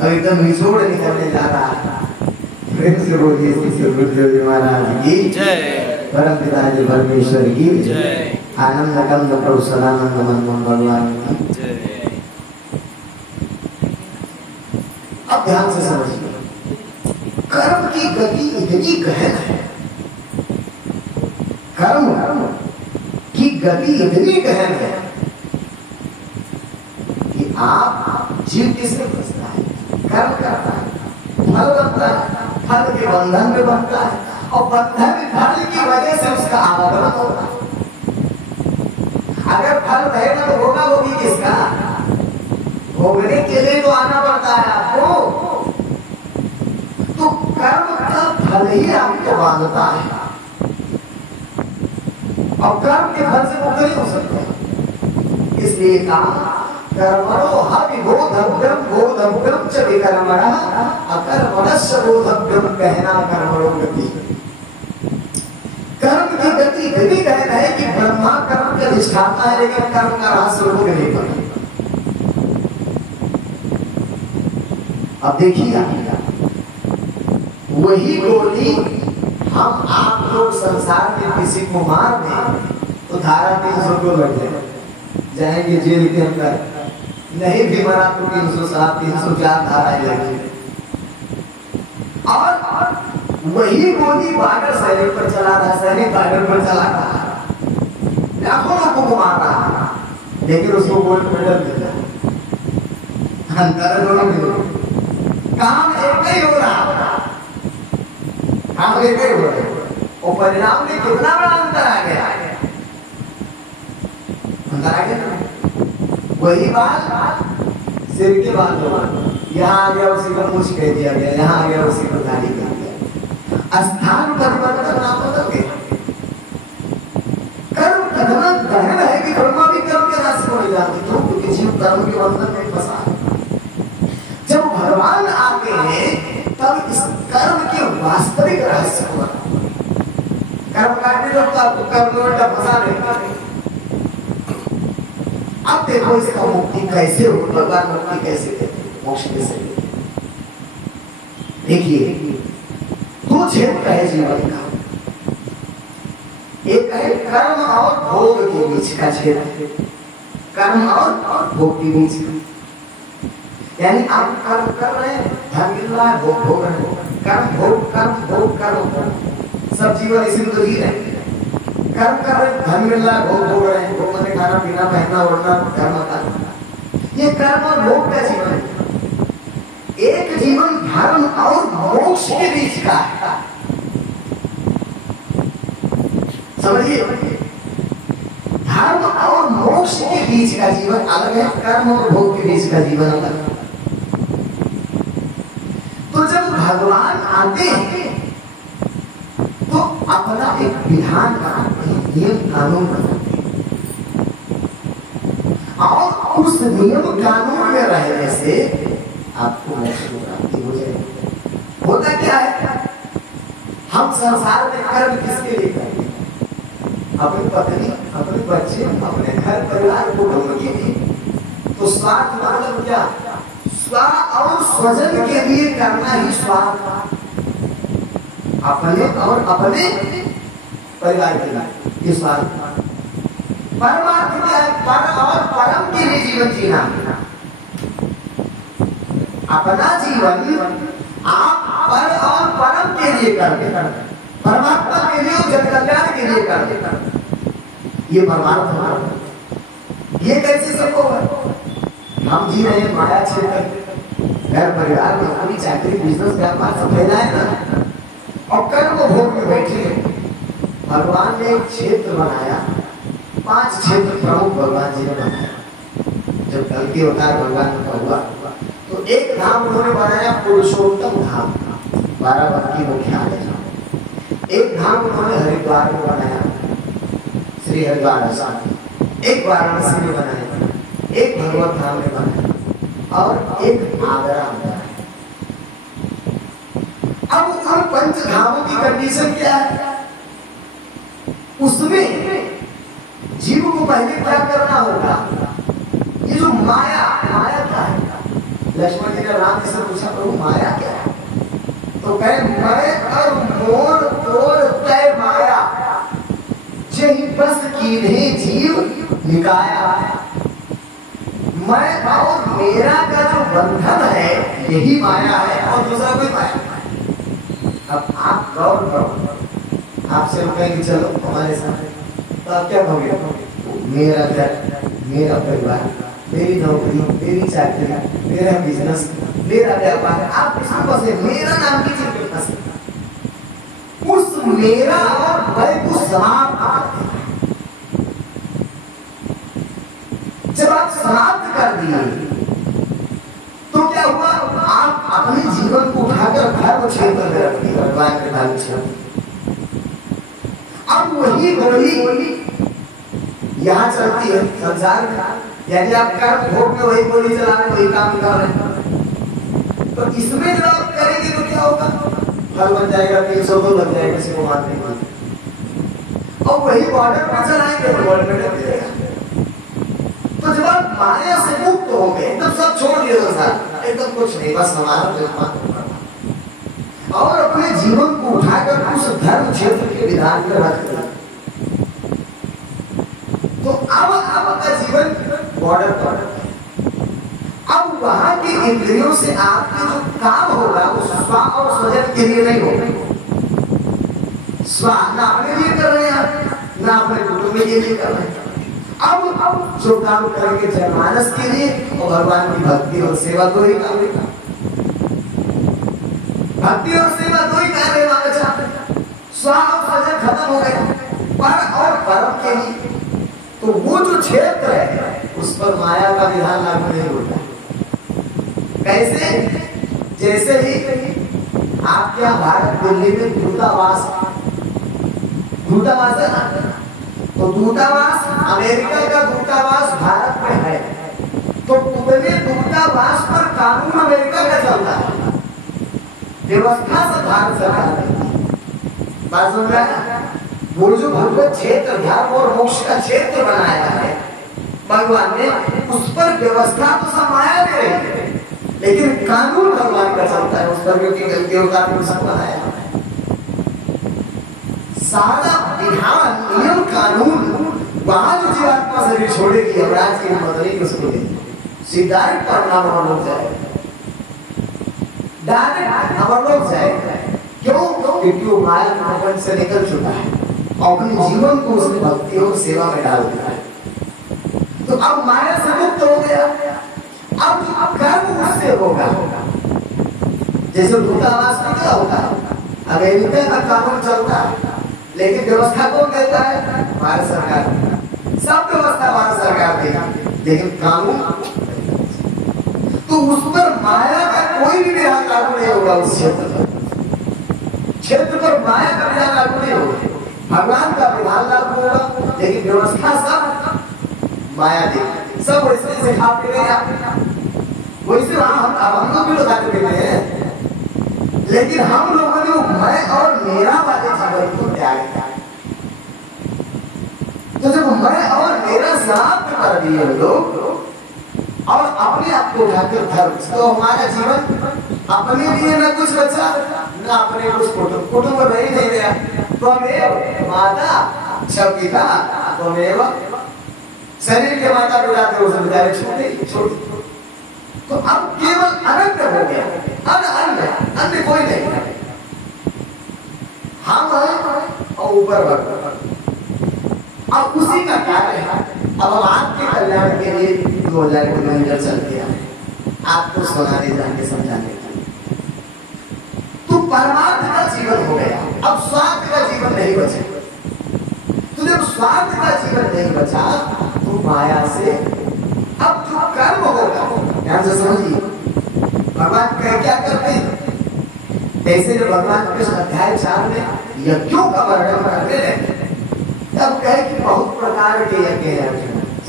और एकदम निचोड़ निकलने जा रहा है। प्रेम से बोलिए श्री गुरुदेव महाराज की जय, परम पिताजी परमेश्वर की जय, आनंद कंद प्रभु सदानंद मनमोहन भगवान की जय। अब ध्यान से समझिए, कर्म की गति इतनी गहन है, कर्म की गति इतनी गहन है कि आप जीव किससे फंसता है, कर्म करता है, फल बनता है, फल के बंधन में बनता है, और बंधन फल की वजह से उसका आवागमन होता है। अगर फल रहेगा तो होगा वो भी किसका, भोगने के लिए तो आना पड़ता है आपको। तो कर्म का फल ही आपको बांधता है, और कर्म के फल से मुक्त नहीं हो सकते। इसलिए कहा कर्मणो हविबोधव्यम बोधव्यम च विकर्मणः अकर्मणस्य बोधव्यम गहना कर्मणो गति। कर्म की गति इतनी गहन है कि ब्रह्मा कर्म का अधिष्ठाता है, लेकिन कर्म का रहस्य लोग नहीं पता। अब देखिए, वही गोली हम आप लोग संसार में किसी को मार दें तो धारा 300 को लग जाएंगे जेल के अंदर, नहीं भी मरा तो 307 304 धाराएं लगी। और वही गोली बॉर्डर सैनिक पर चला रहा, सैनिक बॉर्डर पर चला रहा, लाखों लोगों को मार रहा, लेकिन उसको गोल्ड मेडल मिल रहा। अंतर दोनों में काम एक ही हो रहा, काम एक ही हो रहा, और परिणाम में कितना बड़ा अंतर आ गया, अंतर आ गया। वही बात सिर के बाल यहाँ आ गया, उसी को मूछ कह दिया गया, यहाँ आ गया उसी को दाढ़ी कर दिया, स्थान परिवर्तन नाम बदल गया। कर्म इतना गहन है कि ब्रह्मा भी कर्म के रास्ते को नहीं जानते, क्यों? क्योंकि जीव कर्म के बंधन में फंसा है। जब भगवान आते हैं तब इस कर्म के वास्तविक रहस्य को कर्म काटने लोग तो आपको कर्म में फंसा नहीं। अब देखो इसका मुक्ति कैसे हो, भगवान मुक्ति कैसे देते, मोक्ष कैसे देते। देखिए, दो क्षेत्र है जीवन का, एक है कर्म और भोग के बीच का क्षेत्र, कर्म और भोग के बीच का, यानी आप कर्म कर रहे हैं, धन मिल रहा है, भोग भोग रहे हैं, कर्म भोग कर्म भोग कर्म, सब जीवन इसी में तो जी रहे हैं। कर्म कर रहे, धन मिल रहा है, भोग भोग रहे हैं, भोग मैंने खाना पीना पहनना ओढ़ना कर्म करना, ये कर्म और भोग का जीवन है। एक जीवन धर्म और मोक्ष के बीच का है, समझिए, धर्म और मोक्ष के बीच का जीवन अलग है, कर्म और भोग के बीच का जीवन अलग है। तो जब भगवान आते हैं तो अपना एक विधान बनाते हैं, नियम कानून बनाते हैं, और उस नियम कानून में रहने से आपको मोक्ष प्राप्ति हो जाएगी। होता क्या है, हम संसार में कर्म किसके लिए करते हैं? अपनी पत्नी, अपने बच्चे, अपने घर परिवार कुटुंब के लिए। तो स्वार्थ मतलब क्या? स्व और स्वजन के लिए करना ही स्वार्थ, अपने और अपने परिवार के लिए ये स्वार्थ। परमार्थ क्या है? पर और परम के लिए जीवन जीना। अपना जीवन आप पर और परम के लिए करते, परमात्मा के लिए, जन कल्याण के लिए करते, ये परमार्थ हमारा। ये कैसे संभव है? हम जी रहे हैं माया क्षेत्र, घर परिवार में, अभी चाकरी बिजनेस व्यापार सब फैला है ना, और कर्म भोग में बैठे हैं। भगवान ने एक क्षेत्र बनाया, 5 क्षेत्र प्रमुख भगवान जी ने बनाया। जब कल के अवतार भगवान का हुआ तो एक धाम उन्होंने बनाया पुरुषोत्तम धाम, 12 भक्ति मुख्यालय धाम। एक धाम उन्होंने हरिद्वार में बनाया, श्री हरिद्वार साथ, एक वाराणसी में बनाया, एक भगवत धाम में बनाया, और एक आगरा में बनाया। अब उन 5 धामों की कंडीशन क्या है? उसमें जीव को पहले क्या करना होगा? ये जो माया क्या है? लक्ष्मण जी ने राम जी से पूछा प्रभु माया क्या है? तो कहे मैं और मोर तोर तय माया जही बस कीन्हे जीव निकाया। मैं और मेरा का जो बंधन है यही माया है और दूसरा कोई माया नहीं। अब आप गौर करो, आपसे कहेंगे चलो हमारे साथ, तो आप क्या कहोगे? मेरा घर, मेरा परिवार, मेरी नौकरी, मेरी चाकरी, मेरा बिजनेस, मेरा व्यापार, आप किसको फंसे? मेरा नाम की चीज में फंसे। उस मेरा और मैं को समाप्त, जब आप समाप्त कर दिए तो क्या हुआ? आप अपने जीवन को उठाकर धर्म क्षेत्र में रख दिए, भगवान के धर्म क्षेत्र। अब वही यहाँ चलती है संसार में, यानी आप कर्म भोग में वही गोली चला रहे, वही काम कर रहे हैं। तो इसमें जब आप करेंगे तो क्या होगा? फल बन जाएगा, 302 लग जाएगा किसी को मारने के। और वही बॉर्डर पर चलाएंगे तो बॉर्डर में लग जाएगा। तो जब आप माया से मुक्त हो गए, एकदम सब छोड़ दिए संसार, एकदम कुछ नहीं, बस हमारा जन्म और अपने जीवन को उठाकर उस धर्म क्षेत्र के विधान में रख दिया। तो अब आपका जीवन बॉर्डर पर, अब वहां के इंद्रियों से आपके जो काम होगा वो स्व और स्वजन के लिए नहीं होगा। स्व ना अपने लिए कर रहे हैं, ना अपने कुटुंब के लिए कर रहे हैं। अब जो काम करेंगे जनमानस के लिए और भगवान की भक्ति और सेवा को ही काम देगा। भक्ति और सेवा दो ही कार्य मांगे चाहते हैं। स्व और स्वजन खत्म हो गए, पर और परम के लिए तो वो जो क्षेत्र है उस पर माया का विधान लागू नहीं होता। कैसे? जैसे ही आप क्या भारत दिल्ली में दूतावास है ना, तो दूतावास अमेरिका का दूतावास भारत में है, तो पूरे दूतावास पर कानून अमेरिका का चलता है, व्यवस्था से भारत सरकार ने। बात सुन रहा है? वो जो भगवत क्षेत्र धर्म और मोक्ष का क्षेत्र बनाया है भगवान ने, उस पर व्यवस्था तो समाया दे रही है, लेकिन कानून भगवान का चलता है उस पर, क्योंकि गलतियों का सब बनाया है। सारा विधान नियम कानून वहां जो जीवात्मा शरीर छोड़ेगी, यमराज की मदनी को उसको सिद्धार्थ परिणाम हम जाएगा, डायरेक्ट हम लोग जाएगा। क्यों? क्योंकि वो माया प्रपंच से निकल चुका है और अपने जीवन को उसने भक्ति और सेवा में डाल दिया है। तो अब माया से मुक्त हो गया, अब कर्म उससे होगा। जैसे दूतावास में क्या होता है, अमेरिका का कानून चलता है, लेकिन व्यवस्था कौन देता है? भारत सरकार। सब व्यवस्था भारत सरकार देगी, लेकिन कानून तो उस पर माया का कोई भी विधान लागू नहीं होगा। उस क्षेत्र पर माया का विधान लागू नहीं होगा, भगवान का विधान लागू होगा, लेकिन व्यवस्था सब माया देगी। सब वैसे से खा पी रहे हैं, वैसे हम लोग भी लोग खाते पीते हैं, लेकिन हम लोगों ने मैं और मेरा वाले जीवन को त्याग किया। तो जब मैं और मेरा समाप्त कर दिए लोग और अपने आप को उठाकर धर्म, तो हमारा जीवन अपने लिए न कुछ बचा, न अपने कुछ कुटुंब रह नहीं गया। त्वमेव माता च पिता त्वमेव, शरीर के माता पिता थे उसे बेचारे छोटे। तो अब केवल अनंत हो गया, अन्य कोई नहीं, हम और ऊपर बढ़। अब उसी का कार्य है। अब हम आपके कल्याण के लिए 2000 किलोमीटर चलते हैं, आपको सुनाने जाने समझाने के लिए। तो परमार्थ का जीवन हो गया, अब स्वार्थ का जीवन नहीं बचा। तो जब स्वार्थ का जीवन नहीं बचा तो माया से अब जो कर्म होगा, ध्यान से समझिए, भगवान क्या करते हैं? ऐसे जब भगवान कृष्ण अध्याय 4 में यज्ञों का वर्णन करते हैं, तब कहे कि बहुत प्रकार के यज्ञ हैं।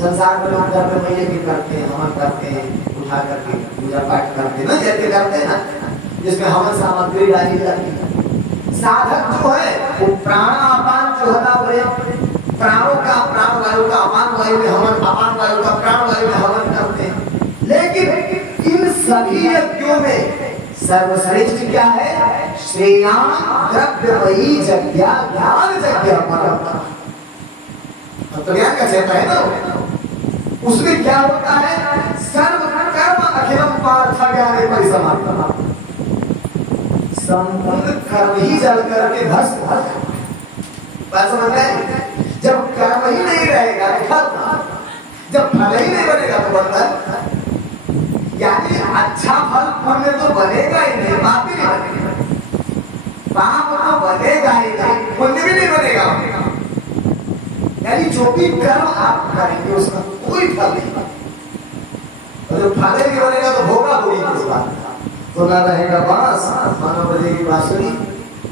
संसार में लोग घर में यज्ञ करते हैं, हवन करते हैं, उठा करके पूजा पाठ करते हैं ना, यज्ञ करते हैं ना, जिसमें हवन सामग्री डाली जाती है। साधक जो है वो प्राणापान जो होता है, प्राणों का प्राण वायु का अपान वायु में हवन, अपान वायु का प्राण वायु में हवन करते हैं। लेकिन इन सभी यज्ञों में सर्वश्रेष्ठ क्या है? श्रेयान द्रव्यमयी यज्ञ ज्ञान यज्ञ परम। तो ज्ञान का क्षेत्र है ना, उसमें क्या होता है? सर्व कर्म अखिलम पार्थ ज्ञाने परिसमाप्तः। संपूर्ण कर्म ही जल करके भस्म। बात समझ में? जब कर्म ही नहीं रहेगा जब फल ही नहीं बनेगा तो बंधन, यानी अच्छा फल पुण्य तो बनेगा ही नहीं, पाप भी नहीं बनेगा, पाप तो बनेगा ही नहीं, पुण्य भी नहीं बनेगा। यानी जो भी कर्म आप करेंगे उसका कोई फल नहीं बनेगा, और जो फल नहीं बनेगा तो भोगा भोगी किस बात का? तो ना रहेगा बांस, मानो बजेगी बांसुरी,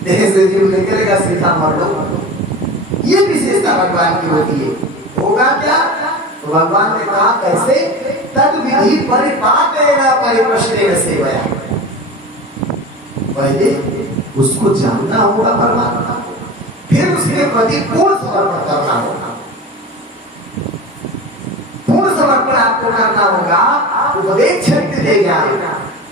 देह से जीव निकलेगा सीधा मर लो। ये विशेषता भगवान की होती है। होगा क्या? तो भगवान ने कहा कैसे? तद विधि परिपाकेन परिप्रश्नेन सेवया। पहले उसको जानना होगा परमात्मा, फिर उसके प्रति पूर्ण समर्पण करना होगा। पूर्ण समर्पण आपको करना होगा, उपदेश शक्ति देगा,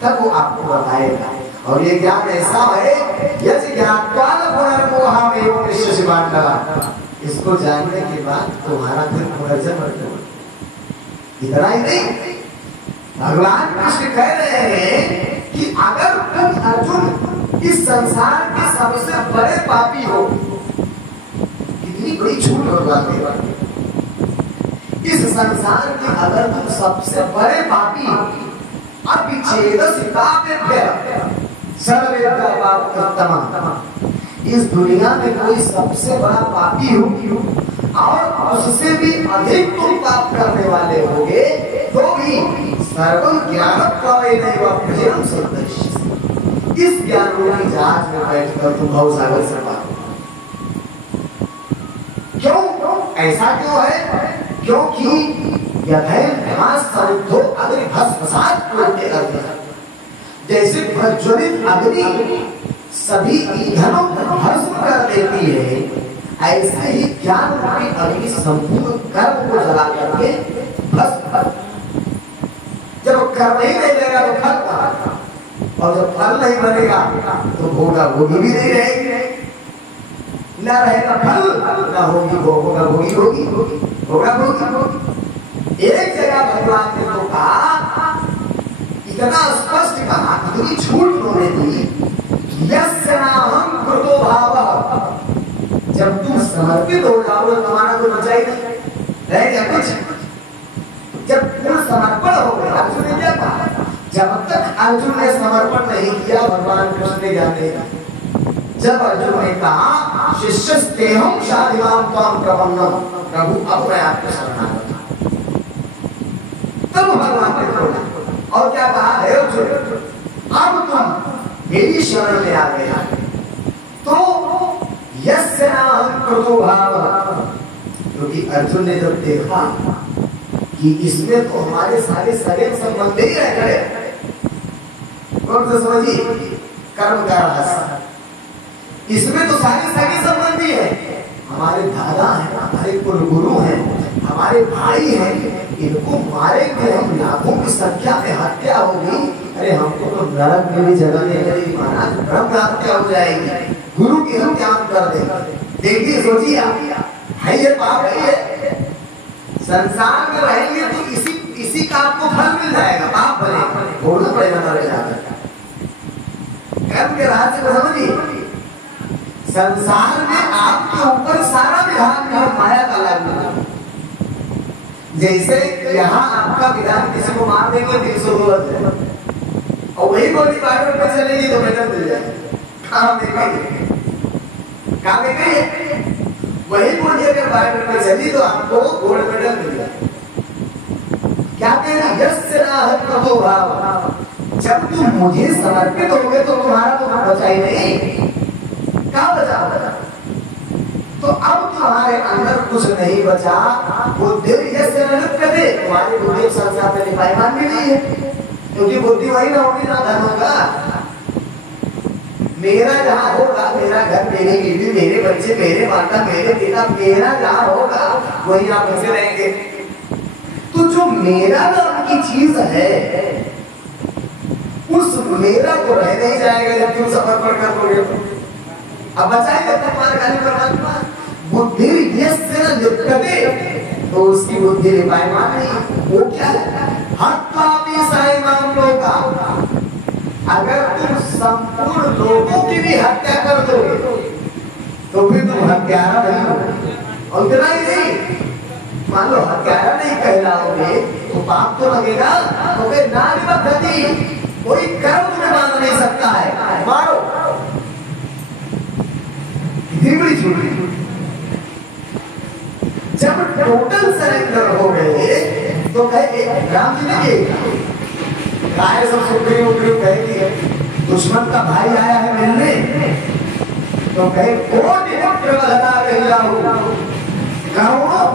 तब वो आपको बताएगा। और ये ज्ञान ऐसा है, यज ज्ञात्वा पुनर्मोहामेव निश्चय पांडवा। इसको जानने के बाद तुम्हारा फिर पुनर्जन्म। इतना ही नहीं, भगवान कृष्ण कह रहे हैं कि अगर तुम अर्जुन इस संसार के सबसे बड़े पापी हो, कितनी बड़ी झूठ भगवान, इस संसार के अगर तुम सबसे बड़े पापी हो, इस दुनिया में कोई सबसे बड़ा पापी हो और उससे भी अधिक तुम पाप करने वाले होगे, तो भी सर्वं ज्ञानत्वेनैव सदृश, इस ज्ञान की जहाज में बैठकर तुम भवसागर से पार। क्यों? ऐसा क्यों है? क्योंकि जैसे प्रज्वलित अग्नि सभी ईंधनों को भस्म कर देती है, ऐसे ही ज्ञान रूपी अग्नि संपूर्ण कर्म को जला करके भस्म। जब कर्म ही नहीं रहेगा तो फल कहाँ? और जब फल नहीं बनेगा तो भोगा भोगी भी नहीं रहेगी, न रहेगा फल न होगी भोगा भोगी होगी, भोगा भोगी। एक जगह भगवान ने तो कहा, इतना स्पष्ट कहा, इतनी छूट उन्होंने दी, यस्य नाहं कृतो भावः। जब तुम समर्पित हो जाओ तो तुम्हारा कोई बचा ही नहीं रहेगा कुछ। जब तुम समर्पण हो गए, अर्जुन ने क्या कहा? जब तक अर्जुन ने समर्पण नहीं किया, भगवान कृष्ण ने जाते हैं। जब अर्जुन ने कहा शिष्यस्तेहं शाधिमां त्वां प्रपन्नम, प्रभु अब मैं आपको शरणागत हूं, तब भगवान ने बोला और क्या कहा? है अर्जुन, अब तुम मेरी शरण में आ गया, तो यस्य नाहं कृतो भावः। क्योंकि अर्जुन ने जब देखा कि इसमें तो हमारे सारे सगे संबंध ही रह गए, तो समझिए कर्म का रहस्य, इसमें तो सारे सगे संबंधी है, हमारे दादा हैं, हमारे कुलगुरु हैं, हमारे भाई हैं, इनको मारेंगे हम, लाखों की संख्या में हत्या होगी, अरे हमको तो नरक में भी जगह नहीं मिलेगी, महाराज ब्रह्म हत्या हो जाएगी, गुरु की हत्या हम कर देंगे। देखिए सोचिए आप, है ये पाप है? संसार में रहेंगे तो इसी का आपको फल मिल जाएगा, पाप बनेगा, बोलना पड़ेगा मरे जाकर। कर्म के रहस्य को समझिए, संसार में आपके ऊपर सारा विधान है माया का लागू। जैसे यहाँ आपका विधान किसी को मार देंगे 300 है, और वही गोली बार्डर पर चलेगी तो मेडल मिल जाएगी। कहाँ देखेंगे? वही गोली अगर बार्डर पर चली तो आपको गोल्ड मेडल मिल जाएगा। क्या कहना? यस्य नाहं कृतो भावः। जब तुम मुझे समर्पित हो गए तो तुम्हारा तो बचा ही नहीं, क्या बचा? तो अब तुम्हारे अंदर कुछ नहीं बचा, बुद्धि यस्य न लिप्यते, तुम्हारी बुद्धि संसार में लिपायमान भी नहीं है, क्योंकि बुद्धि वही ना होगी ना धन होगा। मेरा जहाँ होगा, मेरा घर, मेरी बीवी, मेरे बच्चे, मेरे माता, मेरे पिता, मेरा जहाँ होगा वही आप बसे रहेंगे। तो जो मेरा नाम की चीज है उस मेरा तो रह नहीं जाएगा जब तुम समर्पण कर दोगे तो। अब बचाएगा तुम्हारे खाली परमात्मा बुद्धि यस्य न लिप्यते, तो उसकी बुद्धि लिपायमान नहीं। वो क्या है? हत्वापि साईमाम लोका, अगर तुम संपूर्ण लोगों की भी हत्या कर दोगे तो फिर तुम हत्यारा नहीं हो। और इतना ही नहीं, मान लो हत्यारा नहीं कहलाओगे तो पाप तो लगेगा, तो फिर नानिबद्धति, कोई कर्म तुम्हें बांध नहीं सकता है, मारो। बड़ी छोटी, जब टोटल सरेंडर हो गए तो कहे राम जी ने गाय सब सुखरी उखरी कहेगी दुश्मन का भाई आया है मिलने, तो कहे करोड़ों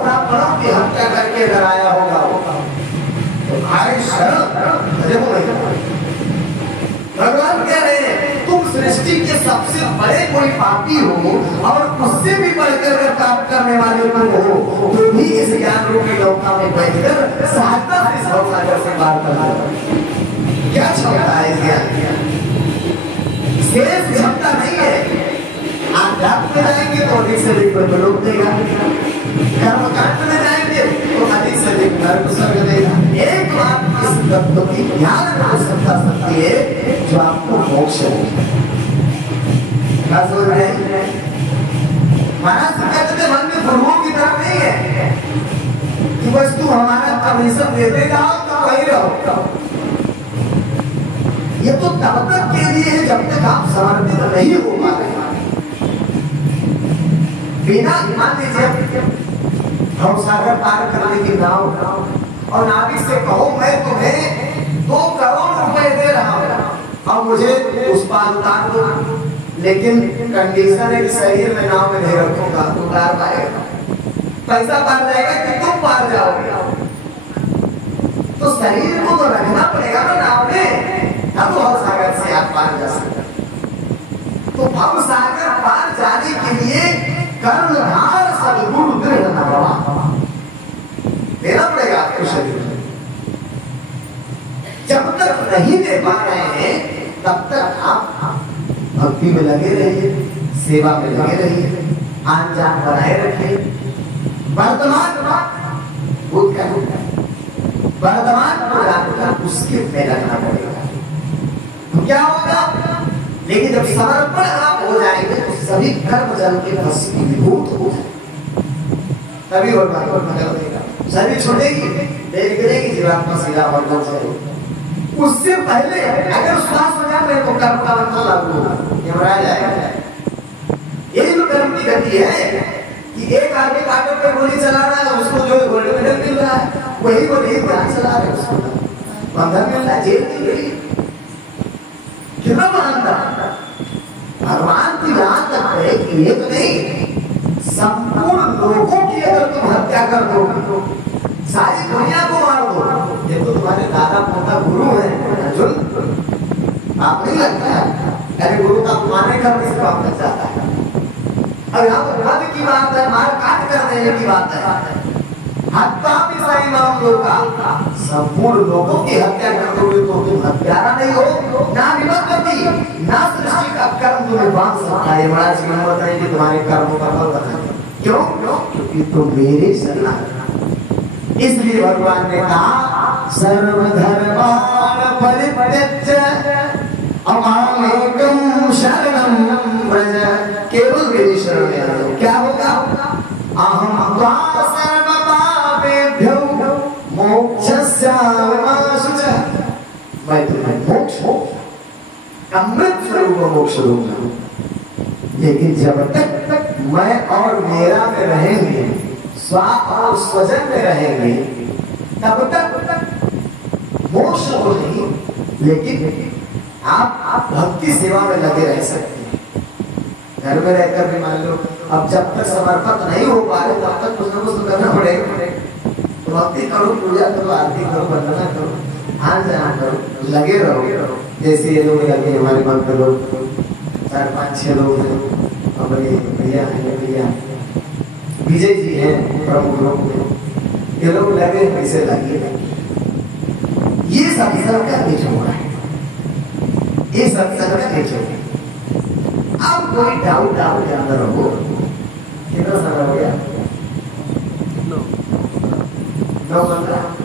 ब्राह्मणों की हत्या करके अगर आया होगा तो भाई शरण। भगवान कह रहे हैं तुम सृष्टि के सबसे बड़े कोई पापी हो और उससे भी बढ़कर अगर पाप करने वाले लोग हो तो भी इस ज्ञान रूपी नौका में बैठकर सहायता से इस भवसागर से पार करना। क्या क्षमता है इस ज्ञान की? शेष क्षमता नहीं है। आध्यात्म में जाएंगे तो अधिक से अधिक प्रलोभ देगा, कर्मकांड में जाएंगे तो अधिक से अधिक नरक स्वर्ग देगा। एक बात इस तत्व की ज्ञान को समझा सकती है जो आपको मोक्ष देगा। समझ रहे हैं? महाराज कहते थे मन में गुरुओं की तरफ नहीं है कि बस तू हमारा कमीशन देते जाओ तो वही रहो। ये तो तब तक के लिए है जब तक आप समर्पित नहीं हो पा रहे। बिना मान लीजिए भवसागर पार करने की नाव और नाविक से कहो मैं तुम्हें 2 करोड़ रुपए दे रहा हूं और मुझे उस पार उतार दो, लेकिन कंडीशन है कि शरीर में नाव में नहीं रखूंगा तो उतार पाएगा, पैसा पार जाएगा कि तुम पार जाओगे। तो शरीर को तो रखना पड़ेगा ना नाव में, तब भवसागर से आप पार जा सकते। तो भवसागर पार जाने के लिए कर्णधार सद्गुरु दृढ़ देना पड़ेगा आपको शरीर में। जब तक नहीं दे पा रहे हैं तब तक आप भक्ति में लगे रहिए, सेवा में लगे रहिए, आन जान बनाए रखिए। वर्तमान वर्तमान उसके में लगना पड़ेगा। तो क्या होगा? लेकिन जब समर्पण आप हो जाएंगे तो सभी कर्म जल के भस्मीभूत हो जाएंगे, तभी और देगा। शरीर छोड़ेगी, देर गिरेगी, जीवात्मा सीधा वर्णन से। उससे पहले अगर श्वास हो जाए तो कर्म का बंधन लागू होगा, यमराज जाएगा। यही तो कर्म की गति है कि एक आदमी कागज पे गोली चला रहा है, उसको जो गोल्ड मेडल मिल रहा है वही वो नहीं चला रहे, उसको बंधन मिल रहा है, जेल मिल रही। कितना मानता भगवान को यहां तक है कि एक नहीं संपूर्ण लोगों की अगर तुम हत्या कर दो, सारी दुनिया को मार दो। ये तो तुम्हारे दादा पोता गुरु है अर्जुन, आप नहीं लगता है? अरे गुरु का माने करने से पाप लग जाता है। और यहाँ पर वध की बात है, मार काट कर देने की बात है। हत्यापि साईमाम लोका, संपूर्ण लोगों की हत्या कर दोगे तो तुम हत्यारा नहीं हो, ना निबद्धति, ना सृष्टि का कर्म तुम्हें बांध सकता है। बड़ा हिम्मत है कि तुम्हारे कर्मों का फल बताएं। क्यों? क्योंकि तुम मेरे शरण। इसलिए भगवान ने कहा सर्वधर्मान परित्यज्य अमामेकं शरणं व्रज, केवल मेरी शरण में आ जाओ। क्या होगा? अहं त्वा सर्वपापेभ्यो मोक्षस्यामिमाशुच, मैं तुम्हें मोक्ष अमृत स्वरूप मोक्ष दूंगा। लेकिन जब तक मैं और मेरा में रहेंगे, स्वा और स्वजन में रहेंगे, तब तक मोक्ष हो नहीं। लेकिन आप भक्ति सेवा में लगे रह सकते हैं। घर में रहकर भी मान लो अब जब तक समर्पित नहीं हो पा रहे तब तक कुछ ना कुछ करना पड़ेगा। तो भक्ति करो, पूजा करो, आरती करो, वंदना करो, आन जान करो, लगे रहो। जैसे ये लोग लगे हमारे मन में लोग 4-5-6 लोग हैं, हमारे भैया हैं, विजय जी हैं प्रमुख लोग, ये लोग लगे कैसे लगे, ये सब का बीच हो रहा है। ये सत्संग का नेचर है। अब कोई डाउट आपके अंदर हो, कितना समय हो गया? 9 15